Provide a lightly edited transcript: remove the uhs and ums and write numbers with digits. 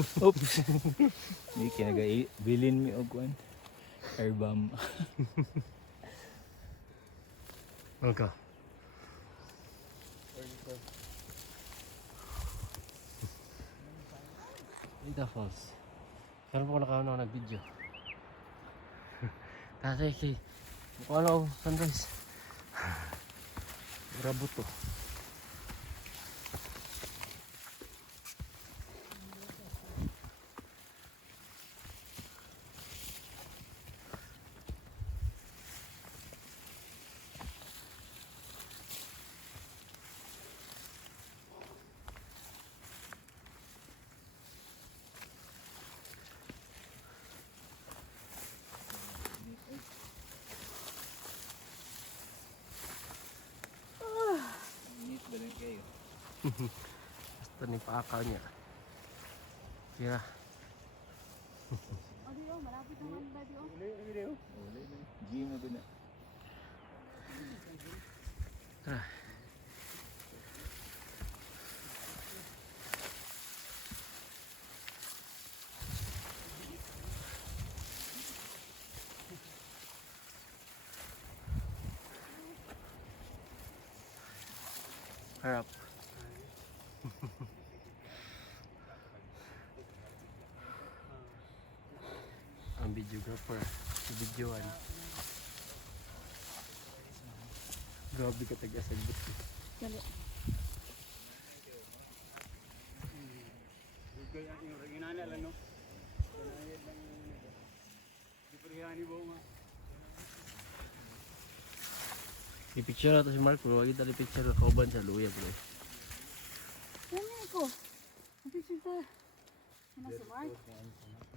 Oops. Di kinaga bilin mi og kuan. Airbomb. Okay. Ida Falls. Kailan po ako nag-video? Kasi mukha na ako sunrise. Grabo to. Init ba lang kayo? Basta ni paakaw niya. Kira. Audio, malapit naman ba di oh? Uli na. Gym na ba na? Tara. Harap. Ang videographer, si videoan. Grabe ka taga-sagbot. Dali. I-picture na to si Mark, pero wag kita i-picture na kauban sa luya bro. Yan ko. Ang picture sa. Ano si Mark?